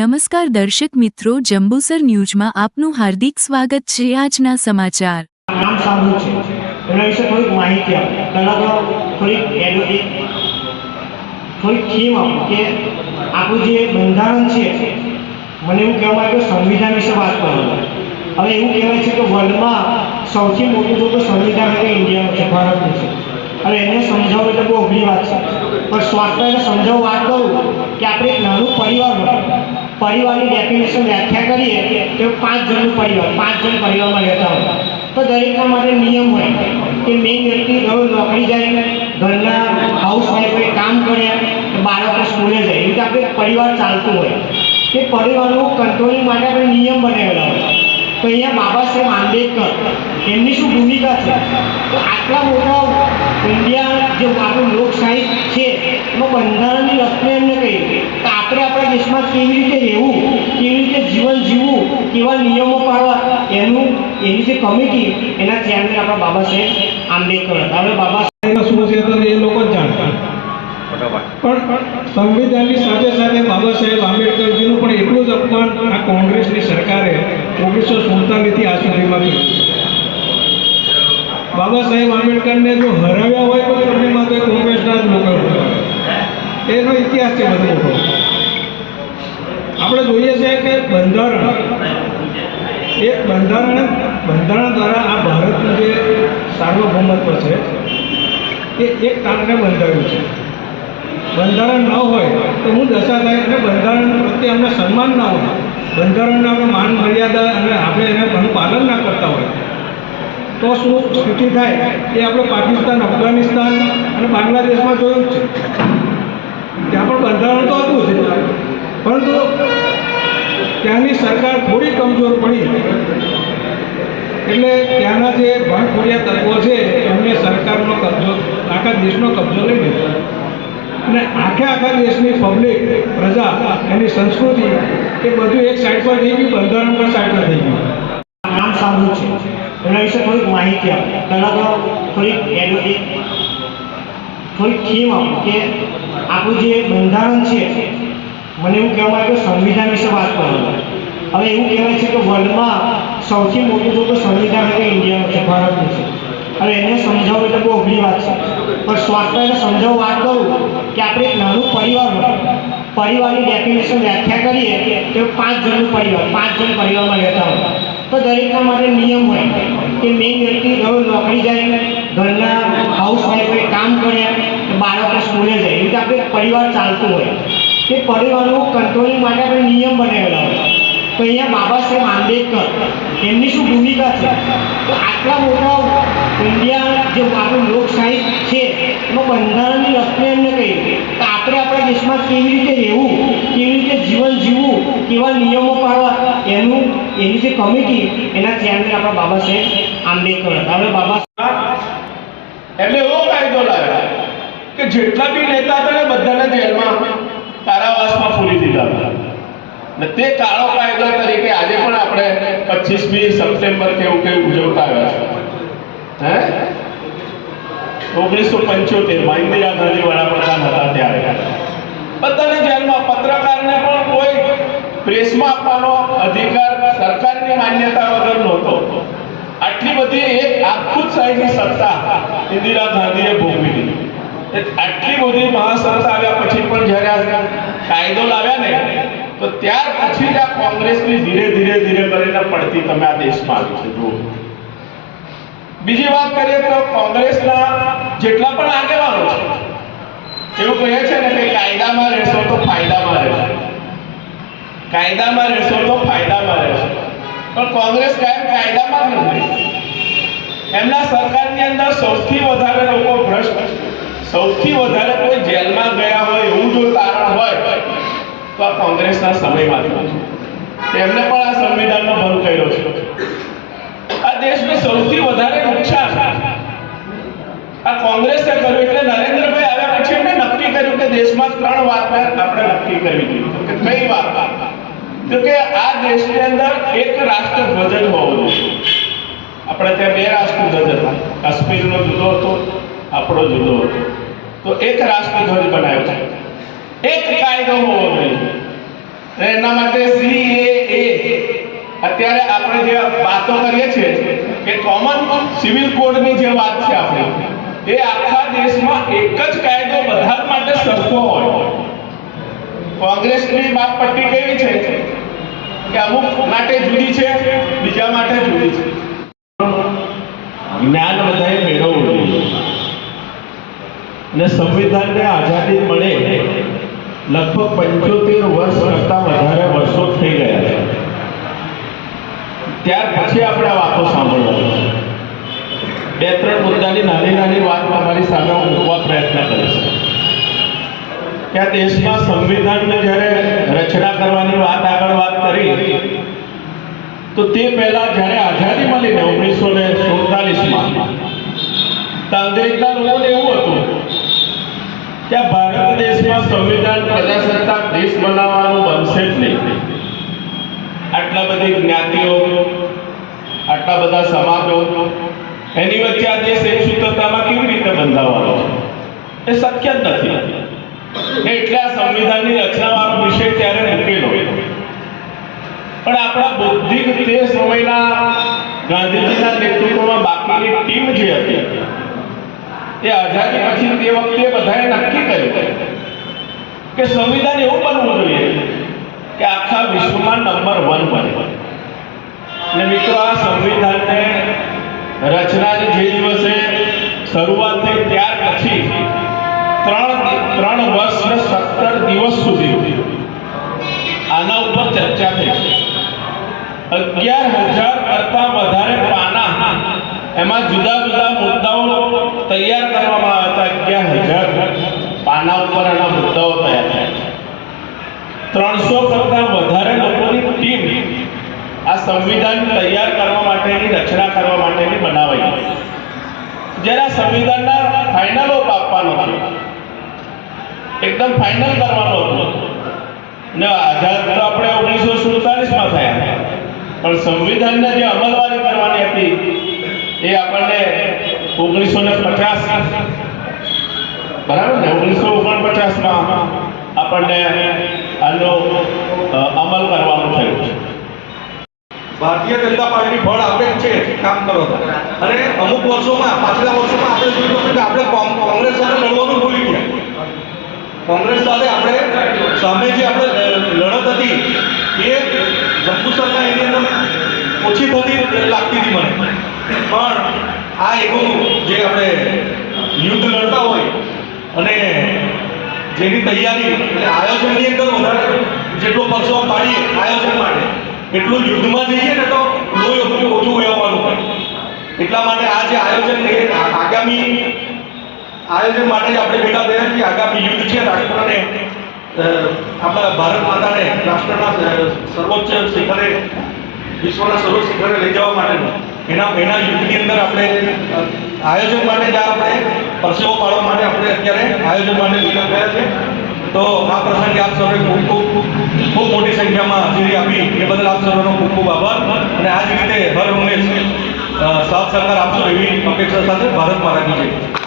નમસ્કાર દર્શક મિત્રો, જંબુસર ન્યૂઝમાં આપનું હાર્દિક સ્વાગત છે આજના સમાચાર. નામ સાંભળ્યું છે. એના વિશે થોડીક માહિતી આપો. પહેલાં તો થોડીક એનો થોડીક થીમ આપો કે આપણું જે બંધારણ છે, મને એવું કહેવામાં આવ્યું કે સંવિધાન વિશે વાત કરવાનું. હવે એવું કહેવાય છે કે વર્લ્ડમાં સૌથી મોટું જો સંવિધાન એટલે ઇન્ડિયાનું છે, ભારતનું છે. હવે એને સમજાવવું એટલે બહુ અઘરી વાત છે. પણ એને સમજાવવું વાત કરું કે આપણે એક નાનું પરિવાર હોય પરિવારની ડેફિનેશન વ્યાખ્યા કરીએ તો પાંચ જણનું પરિવાર, પાંચ જણ પરિવારમાં રહેતા હોય. તો દરેકના માટે નિયમ હોય કે મેઇન વ્યક્તિ રોજ નોકરી જાય, ઘરના હાઉસ વાઈફ કામ કરે બાળકો સ્કૂલે જાય. રીતે આપણે પરિવાર ચાલતું હોય. તે પરિવારનું કંટ્રોલિંગ માટે આપણે નિયમ બનાવેલા હોય. તો અહીંયા બાબા સાહેબ આંબેડકર, એમની શું ભૂમિકા છે? તો આટલા મોટા ઇન્ડિયા જે આપણું લોકશાહી છે, એમાં બંધારણની રચના એમને કહી તો આપણે આપણા દેશમાં કેવી રીતે રહેવું કેવી રીતે જીવન જીવવું કેવા નિયમો પાડવા એનું એની જે કમિટી એના ચેરમેન આપણા બાબા સાહેબ આંબેડકર હતા. હવે બાબા એમાં શું છે તો એ લોકો જ જાણતા પણ સંવિધાનની સાથે સાથે બાબા સાહેબ આંબેડકરજીનું પણ એટલું જ અપમાન આ કોંગ્રેસની સરકારે ઓગણીસો સુડતાલીસથી આ સુધીમાં કર્યું બાબા સાહેબ આંબેડકરને જો હરાવ્યા હોય તો સુધીમાં તો કોંગ્રેસના જ લોકો એનો ઇતિહાસ છે બધો મોટો. આપણે જોઈએ છે કે બંધારણ. એક બંધારણ બંધારણ દ્વારા આ ભારતનું જે સાર્વભૌમત્વ છે, એ એક કારણે બંધાયું છે. બંધારણ ન હોય તો હું દશા થાય અને બંધારણ પ્રત્યે અમને સન્માન ના હોય. બંધારણને આપણે માન મર્યાદા અને આપણે એને ઘણું પાલન ના કરતા હોય. તો શું સ્થિતિ થાય એ આપણે પાકિસ્તાન, અફઘાનિસ્તાન અને બાંગ્લાદેશમાં જોયું જ છે. ત્યાં પણ બંધારણ તો હતું જ પરંતુ ત્યાંની સરકાર થોડી કમજોર પડી. એટલે ત્યાંના જે ભણખોડિયા તત્વો છે, એમને સરકારનો કબજો, આખા દેશનો કબજો લઈ લીધો. અને આખે આખા દેશની પબ્લિક પ્રજા, એની સંસ્કૃતિ, એ બધું એક સાઈડ પર થઈ ગયું બંધારણ પર સાઈડ પર થઈ ગયું. નામ સાંભળ્યું છે. એના વિશે થોડીક માહિતી આપો. પહેલાં તો થોડીક એનો થોડીક થીમ આપો કે આપણું જે બંધારણ છે, મને એવું કહેવામાં આવ્યું કે સંવિધાન વિશે વાત કરવાની હવે એવું કહેવાય છે કે વર્લ્ડમાં સૌથી મોટું જો સંવિધાન એટલે ઇન્ડિયાનું છે, ભારતનું છે. હવે એને સમજાવવું એટલે બહુ અઘરી વાત છે. પણ સ્વાસ્થ્યને સમજાવવું વાત કરું કે આપણે એક નાનું પરિવાર પરિવારની ડેફિનેશન વ્યાખ્યા કરીએ કે પાંચ જણનું પરિવાર, પાંચ જણ પરિવારમાં રહેતા હોય. તો દરેકના માટે નિયમ હોય કે મેઇન વ્યક્તિ ઘર નોકરી જાય, ઘરના હાઉસ વાઈફ કામ કરે બાળકો સ્કૂલે જાય. રીતે આપણે પરિવાર ચાલતું હોય. તે પરિવારનું કંટ્રોલિંગ માટે આપણે નિયમ બનાવેલા હોય. તો અહીંયા બાબા સાહેબ આંબેડકર, એમની શું ભૂમિકા છે? તો આટલા મોટા ઇન્ડિયા જે આપણું લોકશાહી છે, એમાં બંધારણની રચના એમને કહી. તો આપણે આપણા દેશમાં કેવી રીતે રહેવું, કેવી રીતે જીવન જીવવું, કેવા નિયમો પાડવા એનું, એની જે કમિટી, એના ચેરમેન આપણા બાબા સાહેબ આંબેડકર હતા. હવે બાબા એટલે એવો કાયદો લાવ્યા કે જેટલા બી નેતા હતા ને બધાને જેલમાં કારાવાસમાં પૂરી દીધા હતા. ને તે કાળો કાયદો તરીકે આજે પણ આપણે પચીસમી સપ્ટેમ્બર કે એવું ઉજવતા આવ્યા છે. હે? ઓગણીસો પંચોતેરમાં ઇન્દિરા ગાંધી વડાપ્રધાન હતા ત્યારે. બધાને જેલમાં પત્રકારને પણ કોઈ પ્રેસમાં આપવાનો અધિકાર સરકારની માન્યતા વગર નહોતો. આટલી બધી એક આખુતશાહીની સત્તા ઇન્દિરા ગાંધીએ ભોગવી લીધી. આટલી બધી મહાસત્તા આવ્યા પછી પણ જ્યારે આ કાયદો લાવ્યા ને તો ત્યાર પછી જ આ કોંગ્રેસની ધીરે ધીરે ધીરે કરીને પડતી તમે આ દેશમાં આવી છે, જુઓ. બીજી વાત કરીએ તો કોંગ્રેસના જેટલા પણ આગેવાનો છે એવું કહે છે ને કે કાયદામાં રહેશો તો ફાયદામાં રહેશો. કાયદામાં રહેશો તો ફાયદામાં રહેશો. પણ કોંગ્રેસ કાયમ કાયદામાં જ નથી. એમના સરકારની અંદર સૌથી વધારે લોકો ભ્રષ્ટ સૌથી વધારે કોઈ જેલમાં ગયા હોય, એવું જો તારણ હોય આ કોંગ્રેસના સમયમાં એમને પણ આ સંવિધાનનો ભંગ કર્યો છે. આ દેશને સૌથી વધારે નુકસાન. આ કોંગ્રેસે કર્યું એટલે નરેન્દ્રભાઈ આવ્યા પછી એમને નક્કી કર્યું કે દેશમાં ત્રણ વાત આપણે નક્કી કરવી જોઈએ. કે કઈ વાત તો કે આ દેશની અંદર એક રાષ્ટ્રધ્વજ જ હોવો જોઈએ. આપણે ત્યાં બે રાષ્ટ્રધ્વજ હતા. કાશ્મીરનો જુદો હતો, આપણો જુદો હતો. તો એક રાષ્ટ્ર ધ્વજ બનાવ્યો. છે એક કાયદો હોવો જોઈએ એના માટે સીએએ અત્યારે આપણે જે વાતો કરીએ છીએ કે કોમન સિવિલ કોડની જે વાત છે આપણી, એ આખા દેશમાં એક જ કાયદો બધા માટે સરખો હોય. કોંગ્રેસની બાપપટ્ટી કેવી છે? કે અમુક માટે જુદી છે, બીજા માટે જુદી છે. જ્ઞાન બધાએ મેળવવું જોઈએ. અને સંવિધાનને આઝાદી મળે લગભગ પંચોતેર વર્ષ કરતાં વધારે વર્ષો થઈ ગયા છે. ત્યાર પછી આપણે વાતો સાંભળવા બે ત્રણ મુદ્દાની નાની નાની વાત તમારી સામે હું મૂકવા પ્રયત્ન કરીશ. કે દેશમાં સંવિધાનને જ્યારે રચના કરવાની વાત આગળ વાત કરી, તો તે પહેલા જ્યારે આઝાદી મળીને ઓગણીસો ને સુડતાલીસમાં તો અંગ્રેજના લોકોને એવું હતું, કે દેશમાં સંવિધાન પ્રજાસત્તાક દેશ બનાવવાનું બનશે જ નહીં. આટલા બધી જ્ઞાતિઓ, આટલા બધા સમાજો, એની વચ્ચે આ દેશ એક સૂત્રતામાં કેવી રીતે બંધાવવાનો એ શક્ય જ નથી. એટલે આ સંવિધાનની રચનાવાળો વિષય ત્યારે મૂકેલો. પણ આપણા બૌદ્ધિક તે સમયના ગાંધીજીના નેતૃત્વમાં બાકીની ટીમ જે હતી, એ આઝાદી પછી તે વખતે બધાએ કે સંવિધાન એવું બનવું જોઈએ કે આખા વિશ્વમાં નંબર વન બને. ને મિત્રો, આ સંવિધાનને રચનાની જે દિવસે શરૂઆત થઈ ત્યાર પછી ત્રણ ત્રણ વર્ષ ને સત્તર દિવસ સુધી આના ઉપર ચર્ચા થઈ. અગિયાર હજાર કરતા વધારે પાના એમાં જુદા જુદા મુદ્દાઓ તૈયાર કરવામાં આવ્યા હતા અગિયાર હજાર પાના ઉપર એના મુદ્દાઓ તૈયાર થયા ત્રણસો કરતા વધારે લોકોની ટીમ આ સંવિધાન તૈયાર કરવા માટેની, રચના કરવા માટેની બનાવાઈ જ્યારે આ સંવિધાનના ફાઇનલ ઓપ આપવાનો છે એકદમ ફાઇનલ કરવાનો હતો. ને આઝાદ તો આપણે ઓગણીસો સુડતાલીસમાં થયા. પણ સંવિધાનને જે અમલવારી કરવાની હતી, એ આપણને ઓગણીસો ને પચાસ બરાબર ને? ઓગણીસો ઓગણપચાસમાં આપણને આનો અમલ કરવાનું થયું છે. ભારતીય જનતા પાર્ટી ફળ આપે છે, કામ કરો. અને અમુક વર્ષોમાં, પાછલા વર્ષોમાં આપણે જોયું હતું કે આપણે કોંગ્રેસ સાથે લડવાનું ભૂલી ગયા. કોંગ્રેસ સાથે આપણે સામે જે આપણે લડત હતી, એ જંબુસરના એની અંદર ઓછી થતી લાગતી હતી મને. પણ આ એવું જે આપણે યુદ્ધ લડતા હોય, અને જેની તૈયારી એટલે આયોજનની અંદર વધારે જેટલો પરસો પાડીએ આયોજન માટે. એટલું યુદ્ધમાં જઈએ ને તો લોહી ઓછું ઓછું વહેવાનું હોય. એટલા માટે આ જે આયોજન આગામી આયોજન માટે આપણે ભેગા થયા છીએ. આગામી યુદ્ધ છે રાષ્ટ્રને આપણા ભારત માતાને રાષ્ટ્રના સર્વોચ્ચ શિખરે, વિશ્વના સર્વોચ્ચ શિખરે લઈ જવા માટેનું. એના એના યુદ્ધની અંદર આપણે આયોજન માટે જ આપણે પરસેવો પાડવા માટે આપણે અત્યારે આયોજન માટે ભેગા થયા છે. તો આ પ્રસંગે આપ સૌને ખૂબ ખૂબ ખૂબ મોટી સંખ્યામાં હાજરી આપી. એ બદલ આપ સૌનો ખૂબ ખૂબ આભાર. અને આ જ રીતે હર હંમેશ સાથ સહકાર આપશો એવી અપેક્ષા સાથે ભારત માતા કી જય.